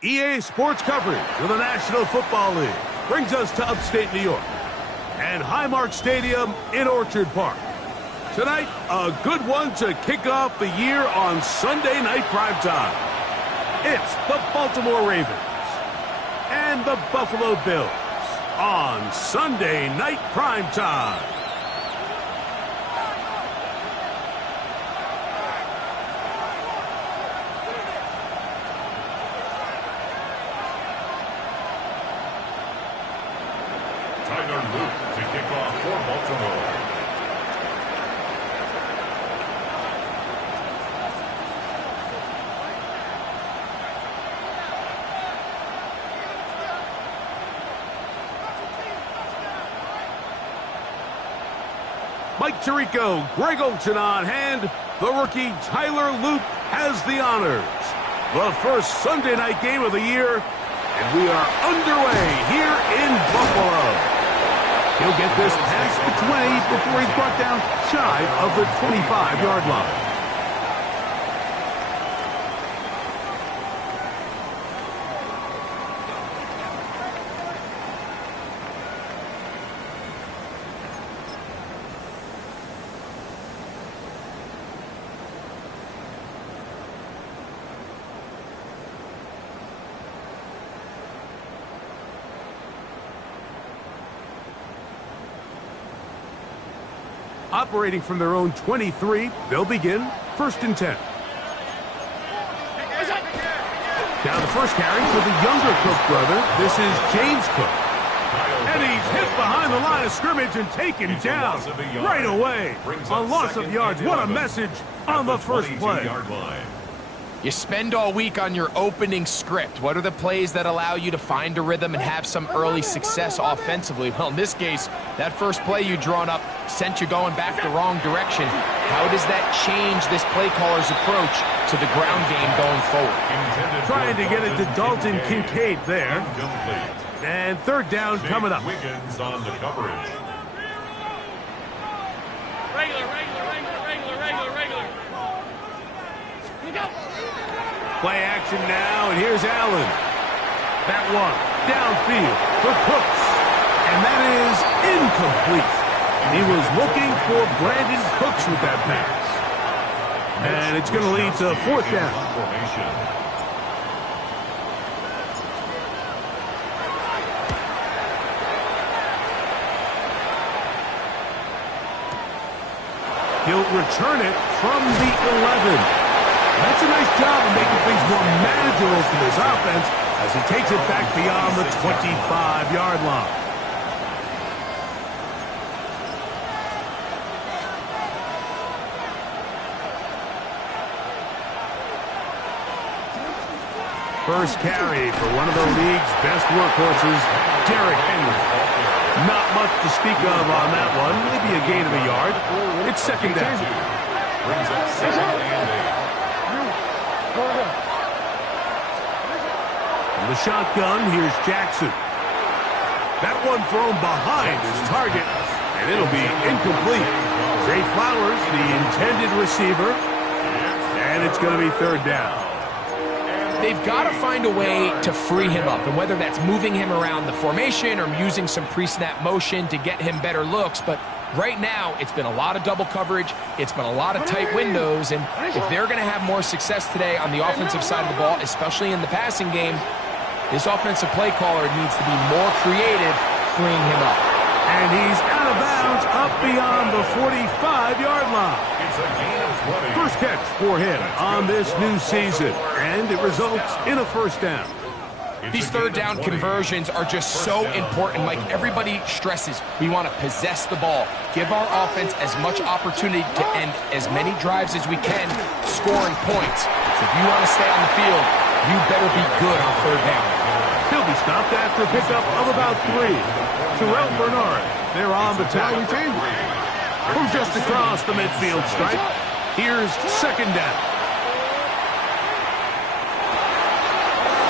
EA Sports coverage of the National Football League brings us to upstate New York and Highmark Stadium in Orchard Park. Tonight, a good one to kick off the year on Sunday night primetime. It's the Baltimore Ravens and the Buffalo Bills on Sunday night primetime. To kick off for Baltimore. Mike Tirico, Greg Olson on hand. The rookie Tyler Luke has the honors. The first Sunday night game of the year, and we are underway here in Buffalo. He'll get this past the 20 before he's brought down shy of the 25-yard line. Operating from their own 23, they'll begin 1st and 10. Now the first carry for the younger Cook brother. This is James Cook. And he's hit behind the line of scrimmage and taken down right away. A loss of yards. What a message on the first play. You spend all week on your opening script. What are the plays that allow you to find a rhythm and have some early success offensively? Well, in this case, that first play you drawn up sent you going back the wrong direction. How does that change this play caller's approach to the ground game going forward? Trying to get it to Dalton Kincaid there. And 3rd down coming up. Wiggins on the coverage. Regular. Play action now, and here's Allen. That one downfield for Cooks. And that is incomplete. He was looking for Brandon Cooks with that pass. And it's going to lead to 4th down. He'll return it from the 11. That's a nice job of making things more manageable for this offense as he takes it back beyond the 25-yard line. First carry for one of the league's best workhorses, Derrick Henry. Not much to speak of on that one. Maybe a gain of a yard. It's 2nd down. Brings up 2nd and 8. From the shotgun, here's Jackson. That one thrown behind his target, and it'll be incomplete. Zay Flowers, the intended receiver, and it's going to be 3rd down. They've got to find a way to free him up, and whether that's moving him around the formation or using some pre-snap motion to get him better looks, but right now, it's been a lot of double coverage. It's been a lot of tight windows, and if they're going to have more success today on the offensive side of the ball, especially in the passing game, this offensive play caller needs to be more creative freeing him up. And he's out of bounds up beyond the 45-yard line. It's a gain of 20. First catch for him on this new season, and it results in a 1st down. These 3rd down conversions are just so important. Like everybody stresses, we want to possess the ball, give our offense as much opportunity to end as many drives as we can, scoring points. So if you want to stay on the field, you better be good on 3rd down. He'll be stopped after a pickup of about 3. Terrell Bernard, they're on the tackle. From just across the midfield stripe, Here's second down.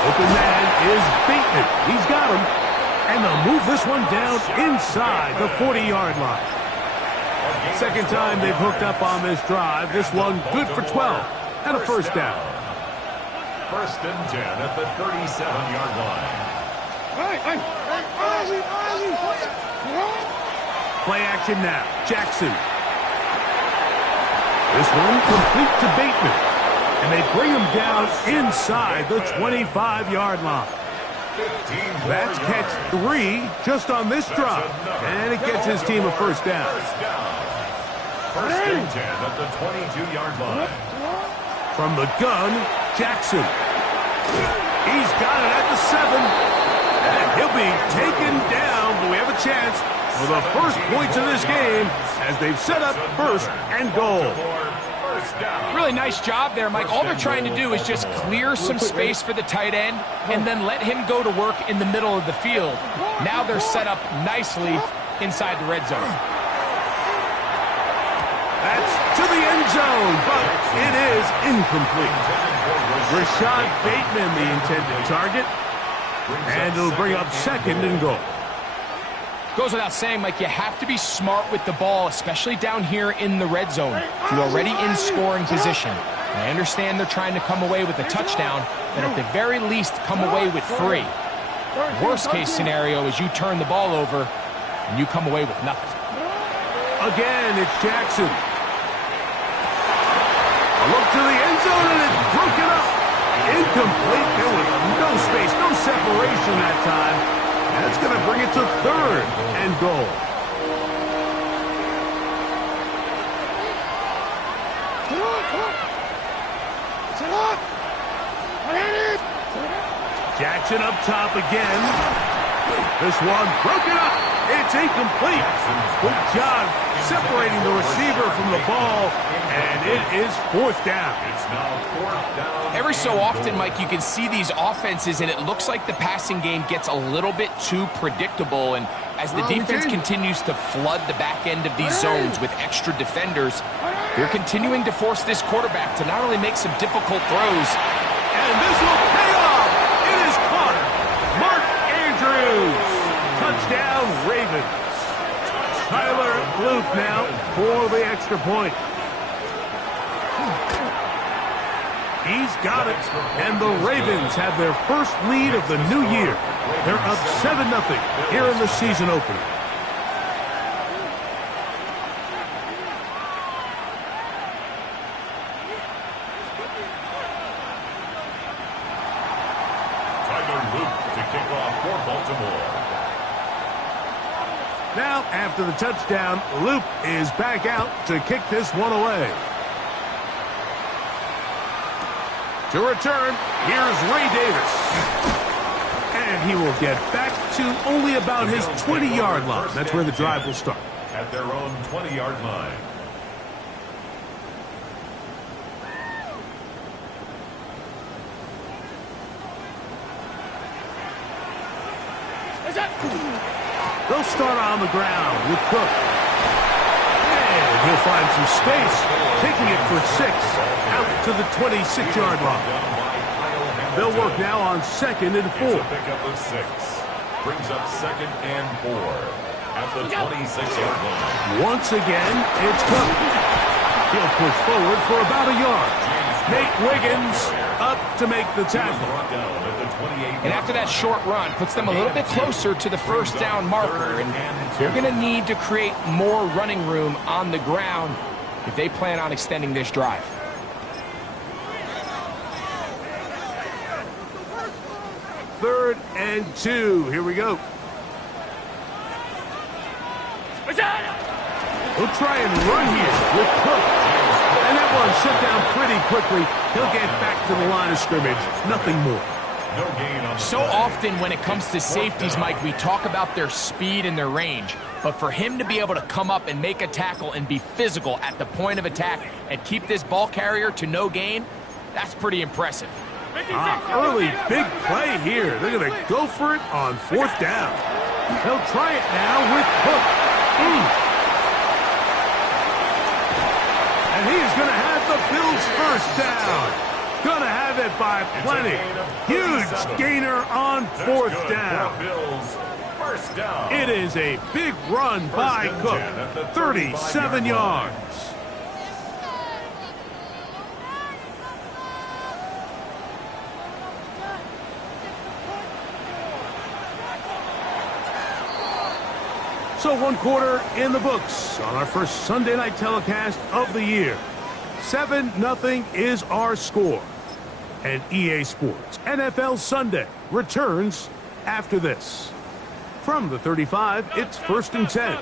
Open man is Bateman. He's got him. And they'll move this one down inside the 40-yard line. Second time they've hooked up on this drive. This one good for 12 and a first down. First and 10 at the 37-yard line. Play action now. Jackson. This one complete to Bateman. And they bring him down inside the 25-yard line. That's catch 3 just on this drive. And it gets his team a first down. First and 10 at the 22-yard line. From the gun, Jackson. He's got it at the 7. And he'll be taken down, but we have a chance for the first points of this game as they've set up first and goal. Really nice job there, Mike. All they're trying to do is just clear some space for the tight end and then let him go to work in the middle of the field. Now they're set up nicely inside the red zone. That's to the end zone, but it is incomplete. Rashad Bateman, the intended target, and it'll bring up second and goal. Goes without saying, Mike, you have to be smart with the ball, especially down here in the red zone. You're already in scoring position. And I understand they're trying to come away with a touchdown, but at the very least, come away with 3. Worst case scenario is you turn the ball over and you come away with nothing. Again, it's Jackson. A look to the end zone, and it's broken up. Incomplete. There was no space, no separation that time. That's going to bring it to third and goal. Jackson up top again. This one broken up. It's incomplete. Good job separating the receiver from the ball, and it is fourth down. It's now fourth down. Every so often, Mike, you can see these offenses, and it looks like the passing game gets a little bit too predictable. And as the defense continues to flood the back end of these zones with extra defenders, they're continuing to force this quarterback to not only make some difficult throws. And this will pay off. It is caught. Mark Andrews. Touchdown, Ravens. Tyler Luke now for the extra point. He's got it, and the Ravens have their first lead of the new year. They're up 7-0 here in the season opener. Tyler Luke to kick off for Baltimore. Now, after the touchdown, Luke is back out to kick this one away. To return, here's Ray Davis. And he will get back to only about his 20-yard line. That's where the drive will start. At their own 20-yard line. They'll start on the ground with Cook. And he'll find some space, taking it for 6 out to the 26-yard line. They'll work now on second and 4. It's a pickup of 6. Brings up second and 4 at the 26-yard line. Once again, it's Cook. He'll push forward for about a yard. Nate Wiggins up to make the tackle. And after that short run, puts them a little bit closer to the first down marker. And they're going to need to create more running room on the ground if they plan on extending this drive. Third and 2. Here we go. He'll try and run here with Cook. And that one shut down pretty quickly. He'll get back to the line of scrimmage. Nothing more. No gain on the So often when it comes to safeties, Mike, we talk about their speed and their range. But for him to be able to come up and make a tackle and be physical at the point of attack and keep this ball carrier to no gain, that's pretty impressive. Early big play here. They're going to go for it on fourth down. They'll try it now with Cook. And he is going to have Bills first down. Gonna have it by plenty. Huge gainer on fourth down. First down. It is a big run by Cook. 37 yards. So 1 quarter in the books on our first Sunday night telecast of the year. 7-0 is our score. And EA Sports NFL Sunday returns after this. From the 35, it's 1st and 10.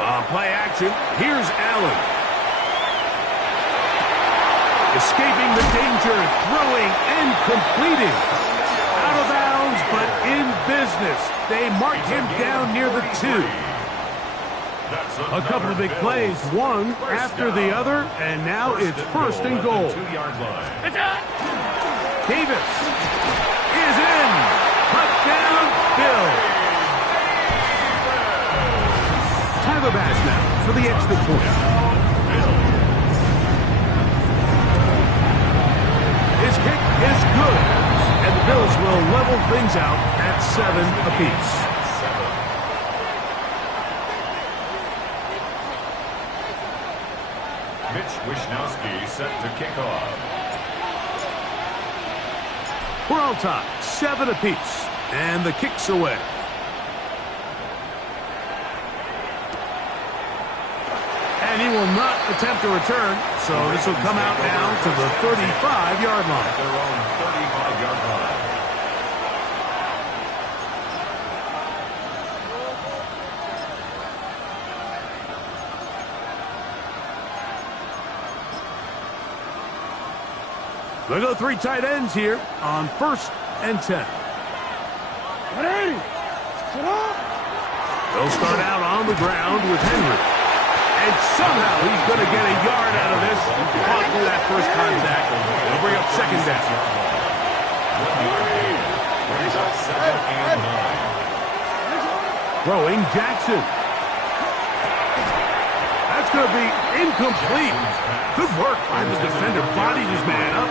On play action, here's Allen. Escaping the danger, throwing and completing. Out of bounds, but in business. They mark him down near the 2. A couple of big plays, one after the other, and now it's 1st and goal. Davis is in. Touchdown, Bill. Tyler Bass now for the extra point. His kick is good, and the Bills will level things out at 7 apiece. Wishnowski set to kick off. We're on top, 7 apiece, and the kick's away. And he will not attempt to return, so this will come out now to the 35-yard line. Their own 35-yard line. They'll go 3 tight ends here on 1st and 10. They'll start out on the ground with Henry. And somehow he's going to get a yard out of this. Caught through that first contact. They'll bring up 2nd down. Brings up 2nd and 9. Throwing Jackson. That's going to be incomplete. Good work by the defender. Bodied his man up.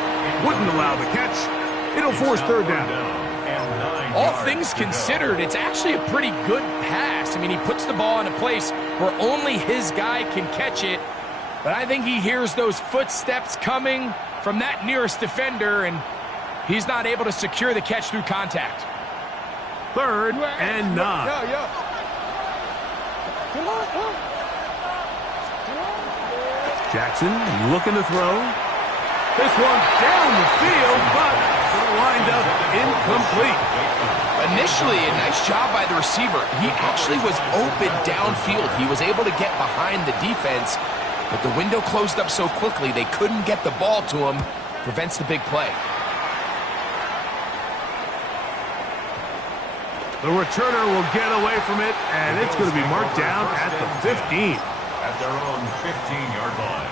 Wouldn't allow the catch. It'll force 3rd down. All things considered, it's actually a pretty good pass. I mean, he puts the ball in a place where only his guy can catch it. But I think he hears those footsteps coming from that nearest defender, and he's not able to secure the catch through contact. 3rd and 9. Jackson looking to throw. This one down the field, but it'll wind up incomplete. Initially, a nice job by the receiver. He actually was open downfield. He was able to get behind the defense, but the window closed up so quickly they couldn't get the ball to him. Prevents the big play. The returner will get away from it, and it's going to be marked down at the 15. At their own 15-yard line.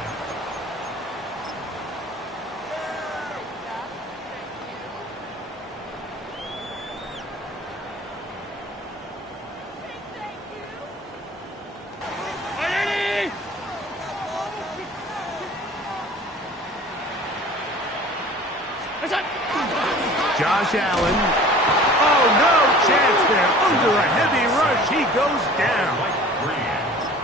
Josh Allen. Oh, no chance there. Under a heavy rush, he goes down.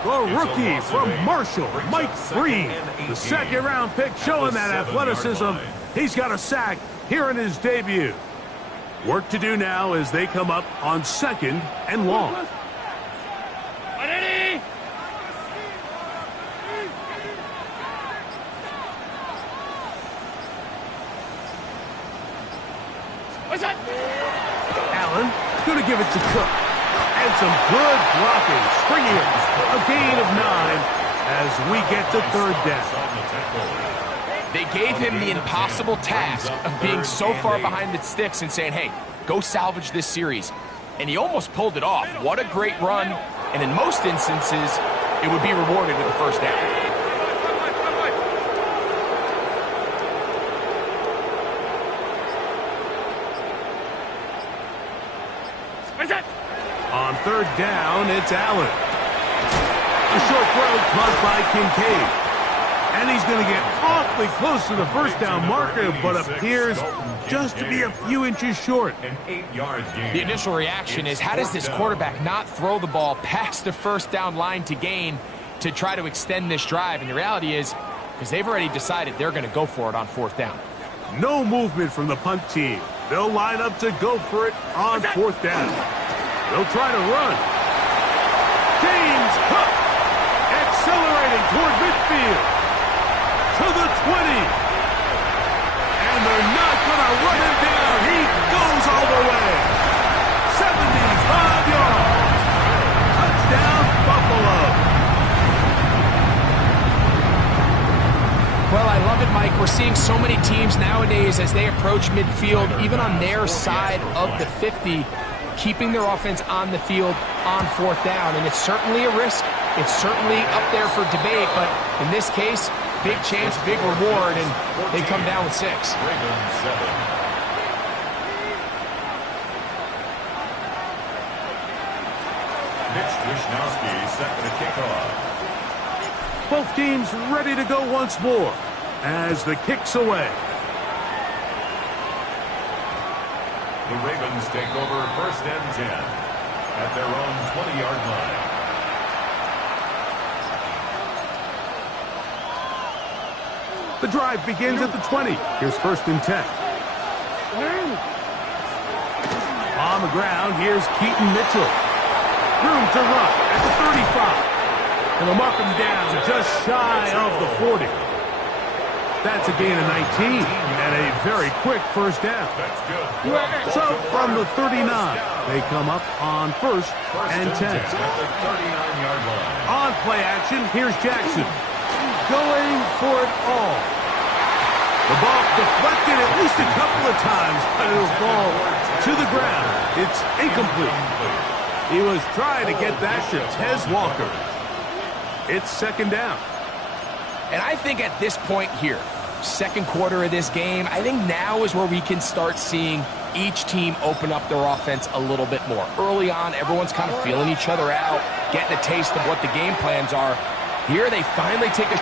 The rookie from Marshall, Mike Green. The 2nd-round pick showing that athleticism. He's got a sack here in his debut. Work to do now as they come up on 2nd and long. Allen going to give it to Cook. And some good blocking. Springing it. A gain of 9 as we get to 3rd down. They gave him the impossible task of being so far behind the sticks and saying, hey, go salvage this series. And he almost pulled it off. What a great run. And in most instances, it would be rewarded with the 1st down. On 3rd down, it's Allen. A short throw caught by Kincaid. And he's going to get awfully close to the first down marker, but appears just to be a few inches short. An 8-yard gain. The initial reaction is, how does this quarterback not throw the ball past the first down line to gain to try to extend this drive? And the reality is, because they've already decided they're going to go for it on fourth down. No movement from the punt team. They'll line up to go for it on fourth down. They'll try to run. James Cook accelerating toward midfield to the 20. And they're not going to run him down. He goes all the way. 75 yards. Touchdown, Buffalo. Well, I love it, Mike. We're seeing so many teams nowadays as they approach midfield, even on their side of the 50, keeping their offense on the field on fourth down. And it's certainly a risk. It's certainly up there for debate, but in this case, big chance, big reward, and they come down with 6. Ravens 7. Mitch Wishnowsky set for the kickoff. Both teams ready to go once more as the kick's away. The Ravens take over first and 10 at their own 20-yard line. The drive begins at the 20. Here's first and 10. On the ground, here's Keaton Mitchell. Room to run at the 35. And they'll mark him down just shy of the 40. That's a gain of 19 and a very quick first down. That's good. So from the 39, they come up on first and 10. At the 39-yard line. On play action, here's Jackson. Going for it all. The ball deflected at least a couple of times, but it'll fall to the ground. It's incomplete. He was trying to get that to Tez Walker. It's second down. And I think at this point here, second quarter of this game, I think now is where we can start seeing each team open up their offense a little bit more. Early on, everyone's kind of feeling each other out, getting a taste of what the game plans are. Here they finally take a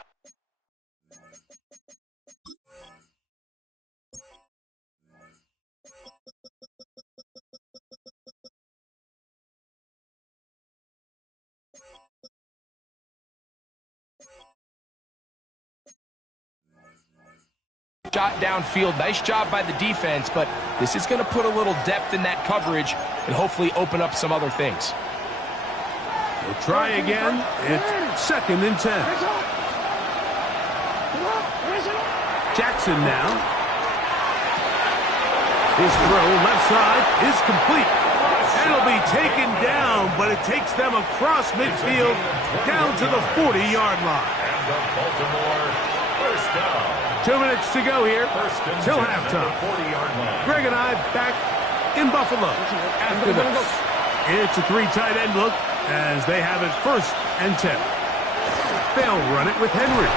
shot downfield. Nice job by the defense, but this is going to put a little depth in that coverage and hopefully open up some other things. We'll try again. It's second and 10. Jackson now. His throw left side is complete. And it'll be taken down, but it takes them across midfield down to the 40-yard line. And the Baltimore first down. 2 minutes to go here till 10 halftime. at the 40-yard line. Greg and I back in Buffalo after this. It's a 3 tight end look as they have it first and 10. They'll run it with Henry.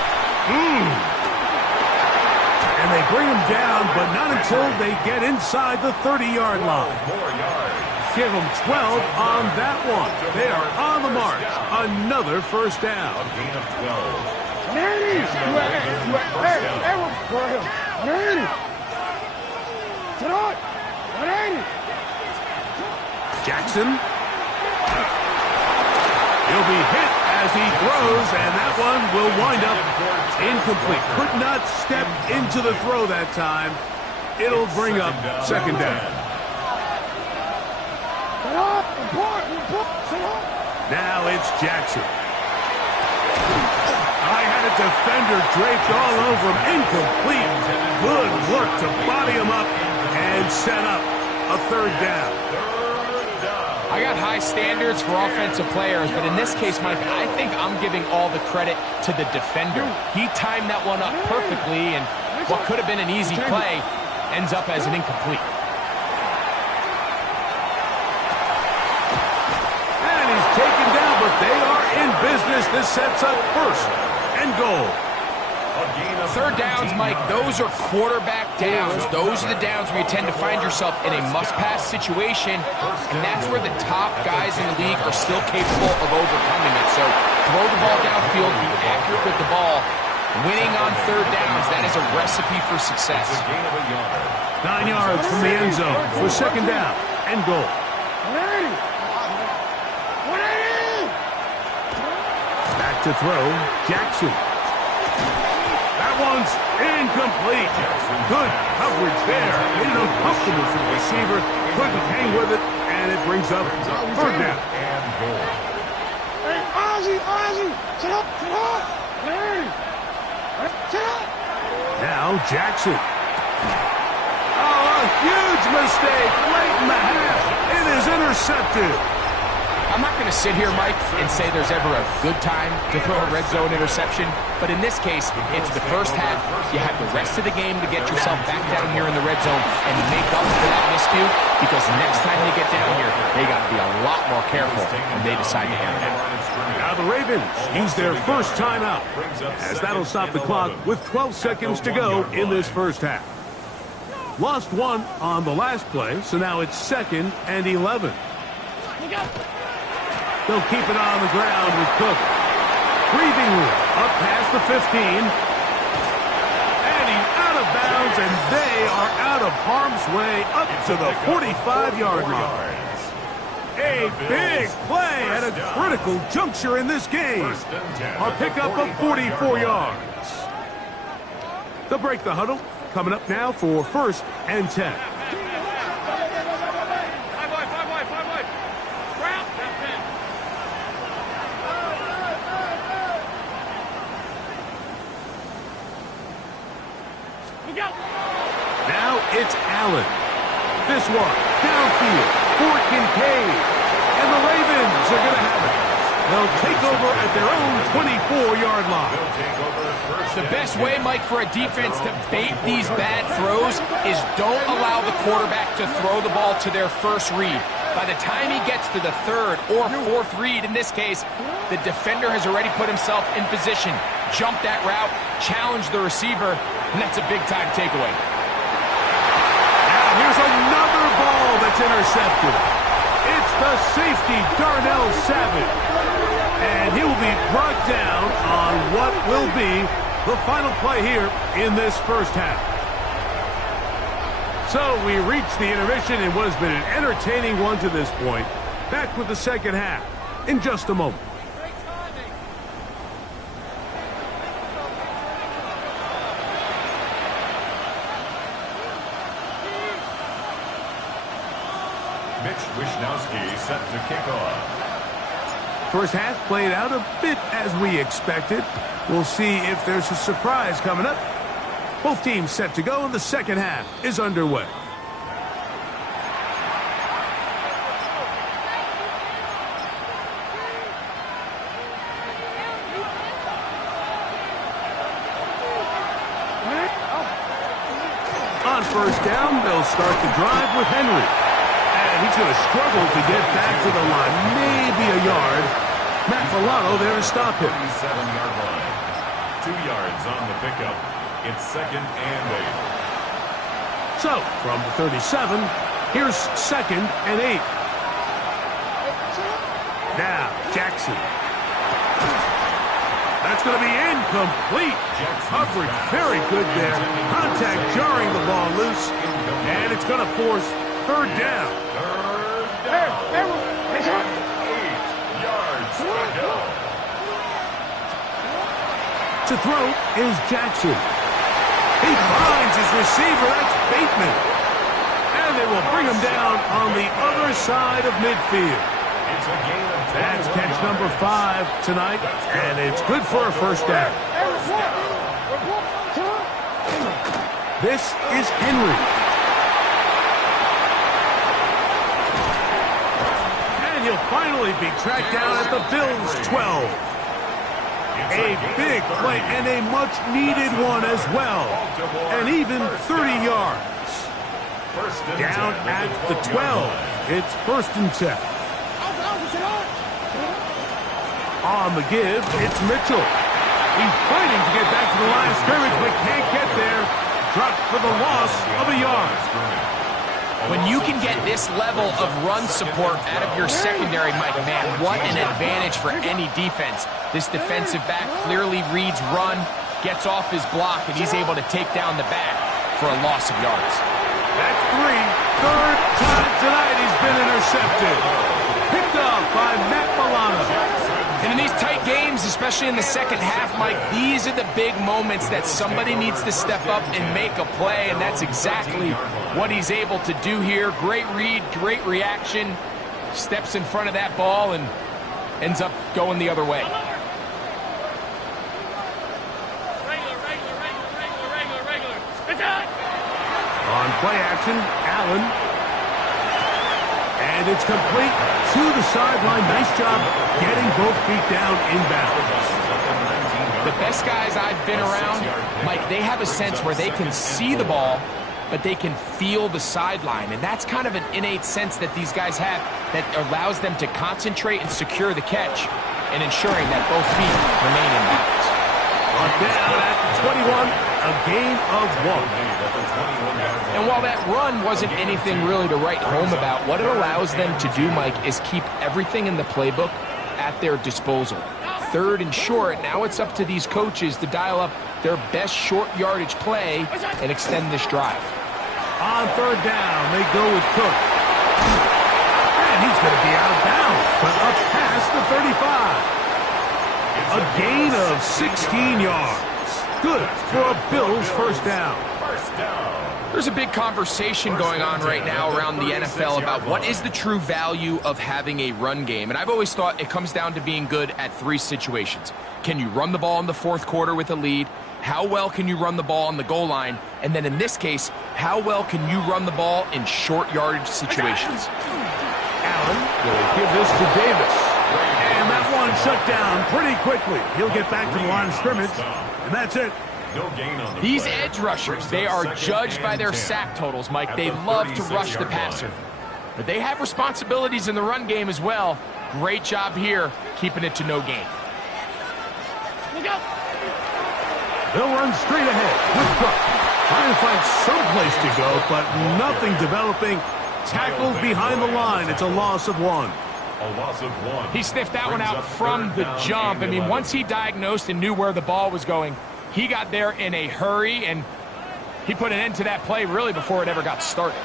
And they bring him down, but not until they get inside the 30-yard line. 4 yards. Give them 12 on that one. They are on the march. Another first down. A gain of 12. Jackson. He'll be hit as he throws, and that one will wind up incomplete. Could not step into the throw that time. It'll bring up second down. Now it's Jackson. I had a defender draped all over him. Incomplete. Good work to body him up and set up a third down. I got high standards for offensive players, but in this case, Mike, I think I'm giving all the credit to the defender. He timed that one up perfectly, and what could have been an easy play ends up as an incomplete. And he's taken down, but they are in business. This sets up first and goal. Third downs, Mike, those are quarterback downs. Those are the downs where you tend to find yourself in a must-pass situation, and that's where the top guys in the league are still capable of overcoming it. So throw the ball downfield, be accurate with the ball. Winning on third downs, that is a recipe for success. 9 yards from the end zone for second down and goal. Back to throw, Jackson. That one's incomplete. Good coverage there. Made it uncomfortable for the receiver. Couldn't hang with it, and it brings up third down. And goal. Hey, Ozzy, sit up, Larry. Now Jackson. Oh, a huge mistake late in the half. It is intercepted. I'm not going to sit here, Mike, and say there's ever a good time to throw a red zone interception, but in this case, it's the first half. You have the rest of the game to get yourself back down here in the red zone and make up for that miscue, because next time they get down here, they got to be a lot more careful when they decide to air it out. Now the Ravens use their first timeout, as that'll stop the clock with 12 seconds to go in this first half. Lost one on the last play, so now it's 2nd and 11. They'll keep it on the ground with Cook. Breathing room up past the 15. And he's out of bounds, and they are out of harm's way up to the 45-yard line. A big play at a critical juncture in this game. A pickup of 44 yards. They'll break the huddle. Coming up now for 1st and 10. Now it's Allen. This one, downfield, for Kincaid. And the Ravens are going to have it. They'll take over at their own 24-yard line. The best way, Mike, for a defense to bait these bad throws is don't allow the quarterback to throw the ball to their first read. By the time he gets to the 3rd or 4th read, in this case, the defender has already put himself in position. Jump that route, challenge the receiver, and that's a big-time takeaway. Now here's another ball that's intercepted. It's the safety, Darnell Savage. And he will be brought down on what will be the final play here in this first half. So we reach the intermission in what has been an entertaining one to this point. Back with the second half in just a moment. Mitch Wishnowsky set to kick off. First half played out a bit as we expected. We'll see if there's a surprise coming up. Both teams set to go, and the second half is underway. On first down, they'll start the drive with Henry. And he's going to struggle to get back to the line, maybe a yard. Matt Milano there to stop him. 37-yard line. 2 yards on the pickup. It's 2nd and 8. So, from the 37, here's 2nd and 8. Now, Jackson. That's going to be incomplete. Coverage very good there. Contact jarring the ball loose. And it's going to force third down. 8 yards to go. To throw is Jackson. He finds his receiver. That's Bateman. And they will bring him down on the other side of midfield. It's a gain of 10. That's catch number 5 tonight, and it's good for a first down. This is Henry. And he'll finally be tracked down at the Bills' 12. A big play and a much-needed one as well. And even 30 yards. Down at the 12. It's 1st and 10. On the give, it's Mitchell. He's fighting to get back to the line of scrimmage, but can't get there. Dropped for the loss of a yard. When you can get this level of run support out of your secondary, Mike, man, what an advantage for any defense. This defensive back clearly reads run, gets off his block, and he's able to take down the back for a loss of yards. That's 3. Third time tonight he's been intercepted. Picked up by Matt Milano. And in these tight games, especially in the second half, Mike, these are the big moments that somebody needs to step up and make a play, and that's exactly what he's able to do here. Great read, great reaction, steps in front of that ball and ends up going the other way. On play action, Allen. And it's complete to the sideline. Nice job getting both feet down inbounds. The best guys I've been around, Mike, they have a sense where they can see the ball, but they can feel the sideline. And that's kind of an innate sense that these guys have that allows them to concentrate and secure the catch and ensuring that both feet remain in bounds. On down at the 21, a gain of 1. And while that run wasn't anything really to write home about, what it allows them to do, Mike, is keep everything in the playbook at their disposal. Third and short, now it's up to these coaches to dial up their best short yardage play and extend this drive. On third down, they go with Cook. And he's going to be out of bounds, but up past the 35. A gain of 16 yards. Good for a Bills first down. There's a big conversation going on right now around the NFL about what is the true value of having a run game. And I've always thought it comes down to being good at 3 situations. Can you run the ball in the fourth quarter with a lead? How well can you run the ball on the goal line? And then in this case, how well can you run the ball in short yardage situations? Allen will give this to Davis. And that one shut down pretty quickly. He'll get back to the line of scrimmage. And that's it. No gain on the These play. edge rushers, they are judged by their sack totals, Mike. They love to rush the passer. But they have responsibilities in the run game as well. Great job here, keeping it to no gain. They'll run straight ahead with Cook. Trying to find some place to go, but nothing developing. Tackled behind the line. It's a loss of 1. A loss of 1. He sniffed that one out from the jump. I mean, once he diagnosed and knew where the ball was going, he got there in a hurry, and he put an end to that play really before it ever got started.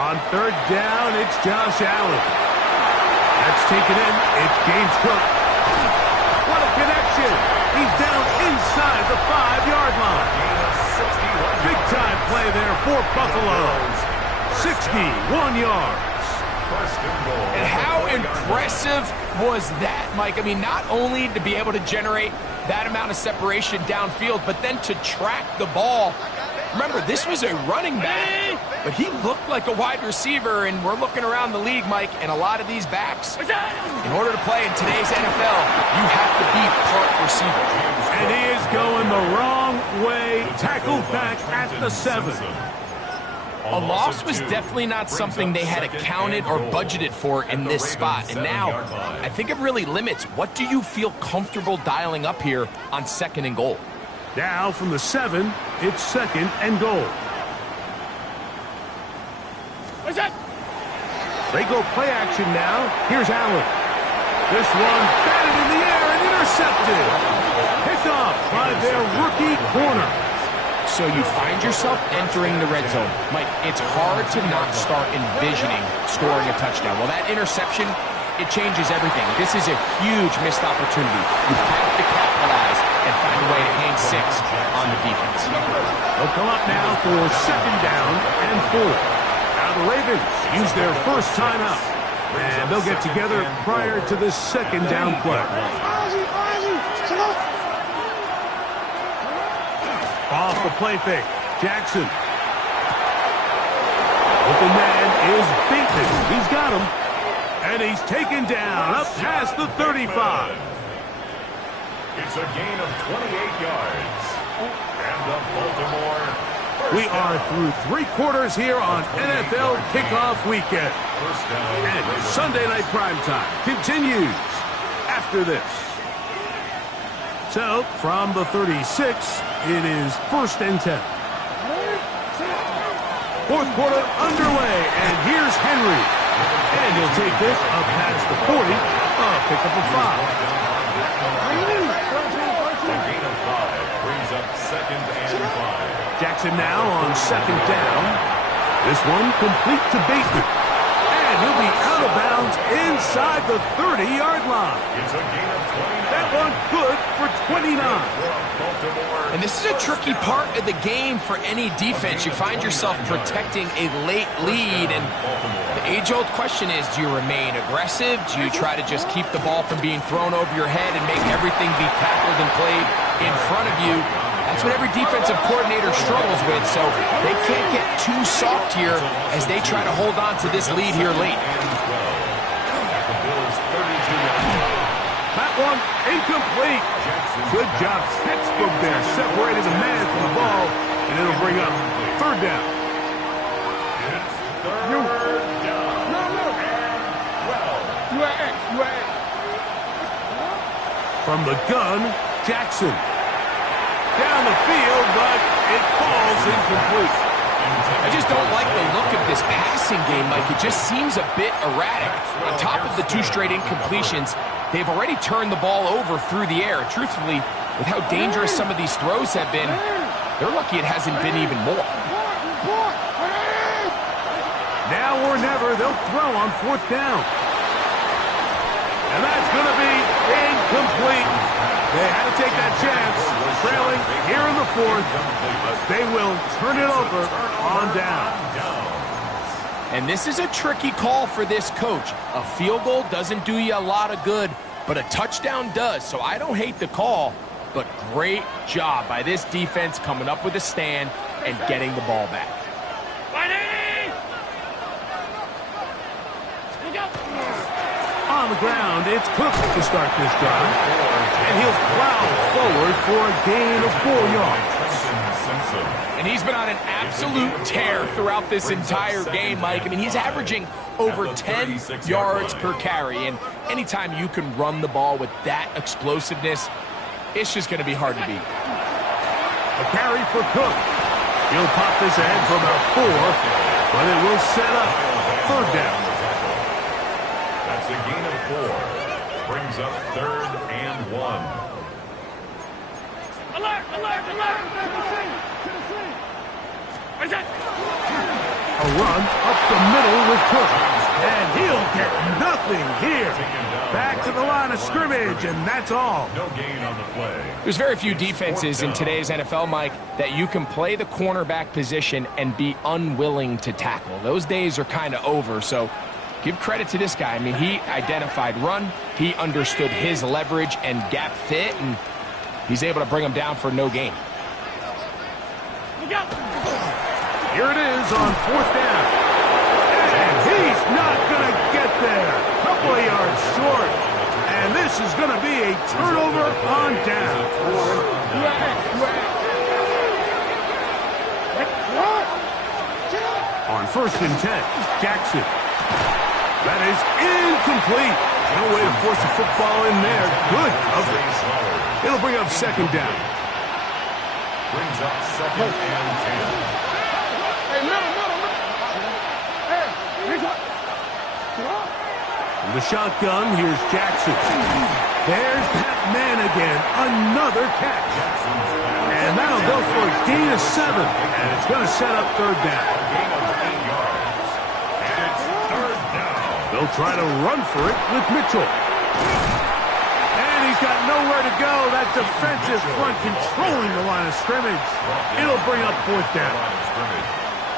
On third down, it's Josh Allen. That's taken in. It's James Cook. What a connection. He's down inside the 5-yard line. Big-time play there for Buffalo. 61 yards. And how impressive was that, Mike? I mean, not only to be able to generate that amount of separation downfield, but then to track the ball. Remember, this was a running back, but he looked like a wide receiver, and we're looking around the league, Mike, and a lot of these backs, in order to play in today's NFL, you have to be part receiver. And he is going the wrong way. Tackled back at the 7. A loss was definitely not something they had accounted or budgeted for in this spot. And now, I think it really limits what do you feel comfortable dialing up here on 2nd and goal. Now from the 7, it's 2nd and goal. They go play action now. Here's Allen. This one batted in the air and intercepted. Picked off by their rookie corner. So you find yourself entering the red zone. Mike, it's hard to not start envisioning scoring a touchdown. Well, that interception, it changes everything. This is a huge missed opportunity. You have to capitalize and find a way to hang 6 on the defense. They'll come up now for 2nd down and 4. Now the Ravens use their first timeout. And they'll get together prior to this 2nd down play. Off the play fake. Jackson. Open man is Bateman. He's got him. And he's taken down up past the 35. It's a gain of 28 yards. And the Baltimore We are through 3 quarters here on NFL Kickoff Weekend. And Sunday Night Primetime continues after this. So, from the 36, it is 1st and 10. 4th quarter underway, and here's Henry. And he'll take this up past the 40, pick up a 5. The gain of 5 brings up 2nd and 5. Jackson now on 2nd down. This one complete to Bateman. And he'll be out of bounds inside the 30-yard line. It's a gain of 29. That one good for 29. And this is a tricky part of the game for any defense. You find yourself protecting a late lead, and the age-old question is, do you remain aggressive? Do you try to just keep the ball from being thrown over your head and make everything be tackled and played in front of you? That's what every defensive coordinator struggles with, so they can't get too soft here as they try to hold on to this lead here late. That one incomplete. Good job, textbook there. Separated the man from the ball, and it'll bring up 3rd down. It's 3rd down. You are X. From the gun, Jackson. Down the field, but it falls incomplete. I just don't like the look of this passing game, Mike. It just seems a bit erratic. On top of the 2 straight incompletions, they've already turned the ball over through the air. Truthfully, with how dangerous some of these throws have been, they're lucky it hasn't been even more. Now or never, they'll throw on 4th down. And that's going to be incomplete. They had to take that chance, trailing here in the 4th, but they will turn it over on down. And this is a tricky call for this coach. A field goal doesn't do you a lot of good, but a touchdown does. So I don't hate the call, but great job by this defense coming up with a stand and getting the ball back. On the ground, it's Cook to start this drive. And he'll plow forward for a gain of 4 yards. And he's been on an absolute tear throughout this entire game, Mike. I mean, he's averaging over 10 yards per carry. And anytime you can run the ball with that explosiveness, it's just going to be hard to beat. A carry for Cook. He'll pop this ahead for about 4, but it will set up 3rd down. That's a gain of 4. Brings up 3rd and 1. Alert! A run up the middle with Cook. And he'll get nothing here. Back to the line of scrimmage, and that's all. No gain on the play. There's very few defenses in today's NFL, Mike, that you can play the cornerback position and be unwilling to tackle. Those days are kind of over, so give credit to this guy. I mean, he identified run, he understood his leverage and gap fit, and he's able to bring him down for no gain. Here it is on 4th down. And he's not going to get there. Couple of yards short. And this is going to be a turnover on down. On 1st and 10, Jackson. That is incomplete. No way to force the football in there. Good coverage. It'll bring up 2nd down. Brings up 2nd and 10. From the shotgun, here's Jackson. There's that man again. Another catch. And that'll go for a gain of 7. And it's going to set up 3rd down. Gain of 8 yards. And it's 3rd down. They'll try to run for it with Mitchell. And he's got nowhere to go. That defensive front controlling the line of scrimmage. It'll bring up 4th down.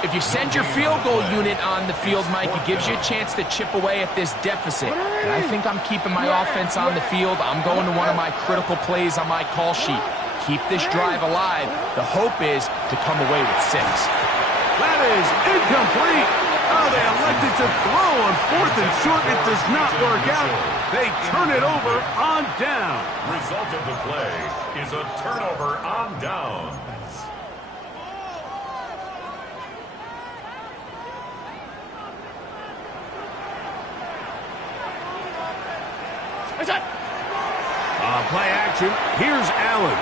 If you send your field goal unit on the field, Mike, it gives you a chance to chip away at this deficit. And I think I'm keeping my offense on the field. I'm going to one of my critical plays on my call sheet. Keep this drive alive. The hope is to come away with 6. That is incomplete. Oh, they elected to throw on 4th and short. It does not work out. They turn it over on down. Result of the play is a turnover on downs. Play action. Here's Allen.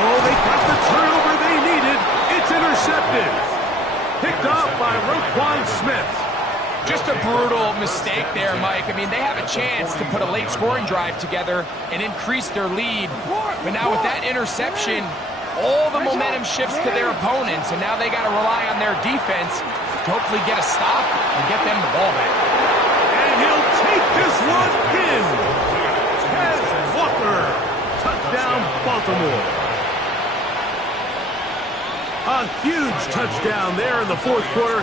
Oh, they got the turnover they needed. It's intercepted. Picked off by Roquan Smith. Just a brutal mistake there, Mike. I mean, they have a chance to put a late scoring drive together and increase their lead. But now with that interception, all the momentum shifts to their opponents, and now they got to rely on their defense to hopefully get a stop and get them the ball back. And he'll take this one in. Ted Walker. Touchdown, Baltimore. A huge touchdown there in the fourth quarter,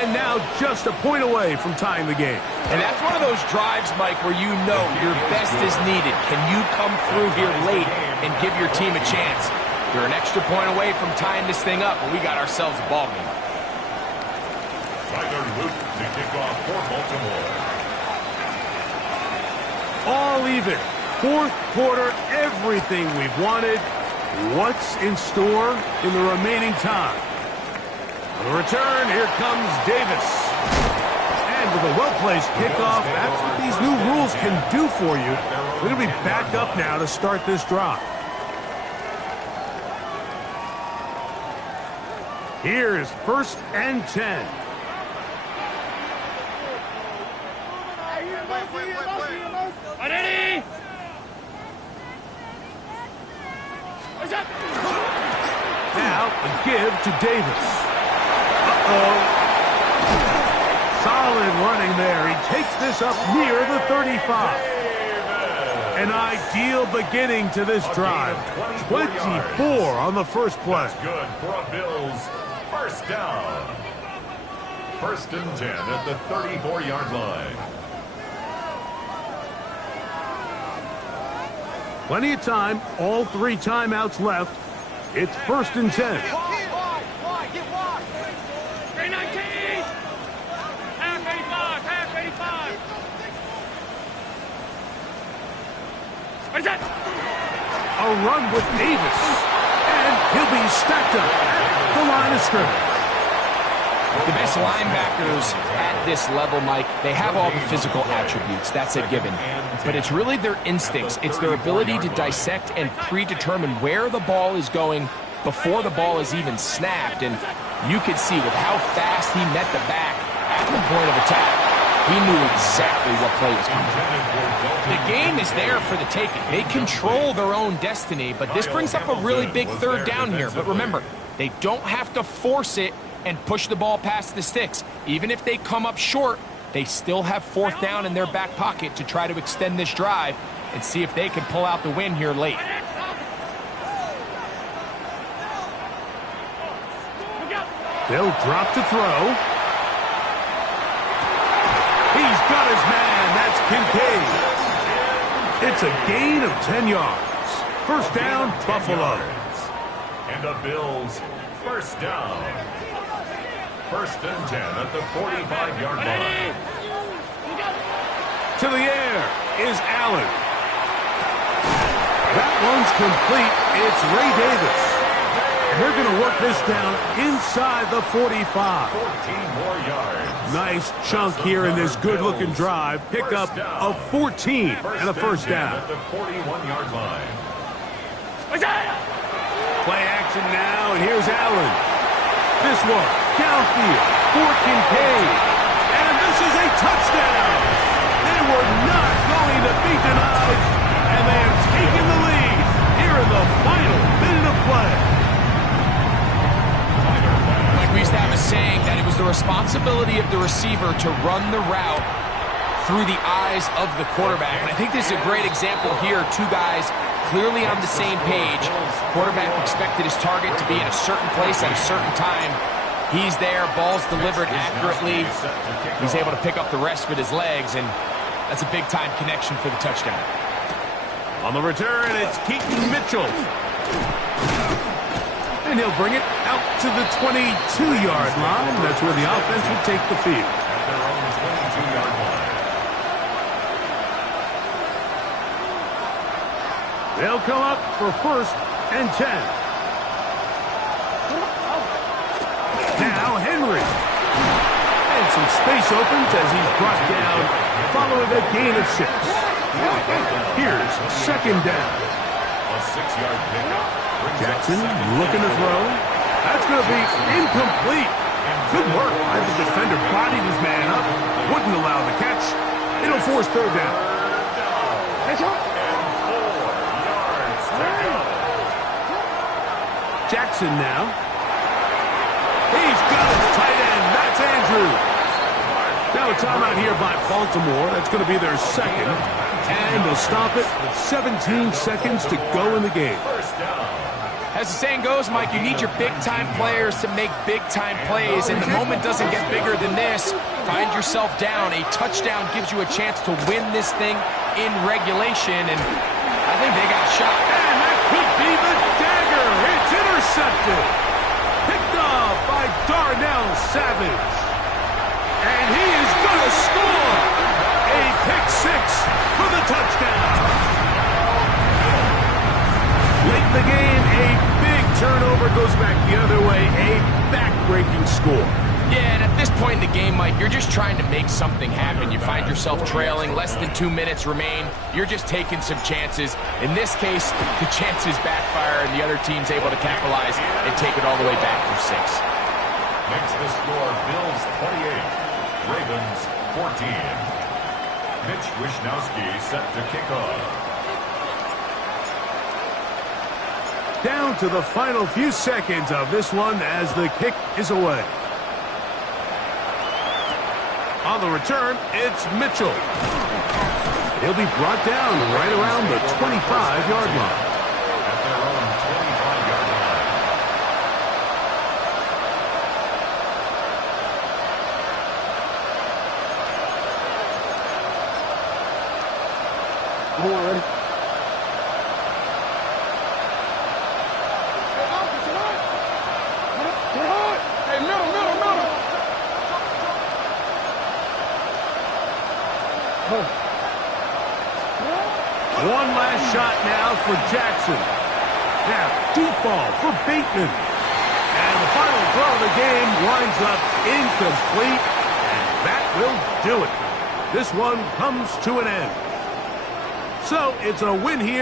and now just a point away from tying the game. And that's one of those drives, Mike, where you know your best is needed. Can you come through here late and give your team a chance? They're an extra point away from tying this thing up, but we got ourselves a ball game. Tyler Luke to kick off for Baltimore. All even. Fourth quarter, everything we've wanted. What's in store in the remaining time? On the return, here comes Davis. And with a well-placed kickoff, that's what these new rules can do for you. We're going to be back up now to start this drive. Here's 1st and 10. Now, a give to Davis. Uh-oh. Solid running there. He takes this up near the 35. An ideal beginning to this drive. 24 on the first play. That's good for a Bills first down. 1st and 10 at the 34-yard line. Plenty of time. All 3 timeouts left. It's 1st and 10. A run with Davis. And he'll be stacked up at the line of scrimmage. The best linebackers at this level, Mike, they have all the physical attributes. That's a given. But it's really their instincts. It's their ability to dissect and predetermine where the ball is going before the ball is even snapped. And you could see with how fast he met the back at the point of attack, he knew exactly what play was coming. The game is there for the taking. They control their own destiny, but this brings up a really big 3rd down here. But remember, they don't have to force it and push the ball past the sticks. Even if they come up short, they still have 4th down in their back pocket to try to extend this drive and see if they can pull out the win here late. They'll drop to throw. He's got his man. That's Kincaid. It's a gain of 10 yards. First down, Buffalo. And the Bills first down. 1st and 10 at the 45-yard line. To the air is Allen. That one's complete. It's Ray Davis. And they're going to work this down inside the 45. 14 more yards. Nice chunk here in this good-looking drive. Pick up of 14 and a first down. At the 41-yard line. Play action now, and here's Allen. This one, downfield for Kincaid. And this is a touchdown. They were not going to be denied, and they have taken the lead here in the final minute of play. Like we used to have a saying that it was the responsibility of the receiver to run the route through the eyes of the quarterback. And I think this is a great example here. 2 guys clearly on the same page. Quarterback expected his target to be in a certain place at a certain time. He's there, ball's delivered accurately. He's able to pick up the rest with his legs, and that's a big-time connection for the touchdown. On the return, it's Keaton Mitchell. And he'll bring it out to the 22-yard line. That's where the offense will take the field. At their own 22-yard line. They'll come up for 1st and 10. Now Henry. And some space opens as he's brought down following a gain of 6. Here's second down. A 6-yard pickup. Jackson looking to throw. That's going to be incomplete. Good work by the defender. Bodied his man up. Wouldn't allow the catch. It'll force third down. It's up. 4 yards to go. Jackson now. He's got his tight end. That's Andrew. Now a timeout here by Baltimore. That's going to be their second. And they'll stop it with 17 seconds to go in the game. First down. As the saying goes, Mike, you need your big-time players to make big-time plays, and the moment doesn't get bigger than this. Find yourself down. A touchdown gives you a chance to win this thing in regulation, and I think they got shot. And that could be the dagger. It's intercepted. Picked off by Darnell Savage. And he is going to score. A pick six for the touchdown. Late in the game, a big turnover goes back the other way. A back-breaking score. Yeah, and at this point in the game, Mike, you're just trying to make something happen. You find yourself trailing, less than 2 minutes remain. You're just taking some chances. In this case, the chances backfire, and the other team's able to capitalize and take it all the way back for 6. Makes the score Bills 28, Ravens 14. Mitch Wishnowsky set to kick off. Down to the final few seconds of this one as the kick is away. On the return, it's Mitchell. He'll be brought down right around the 25-yard line. At their own 25-yard line. Hold on, ready? Hey, middle. One last shot now for Jackson. Now, deep ball for Bateman. And the final throw of the game winds up incomplete. And that will do it. This one comes to an end. So, it's a win here.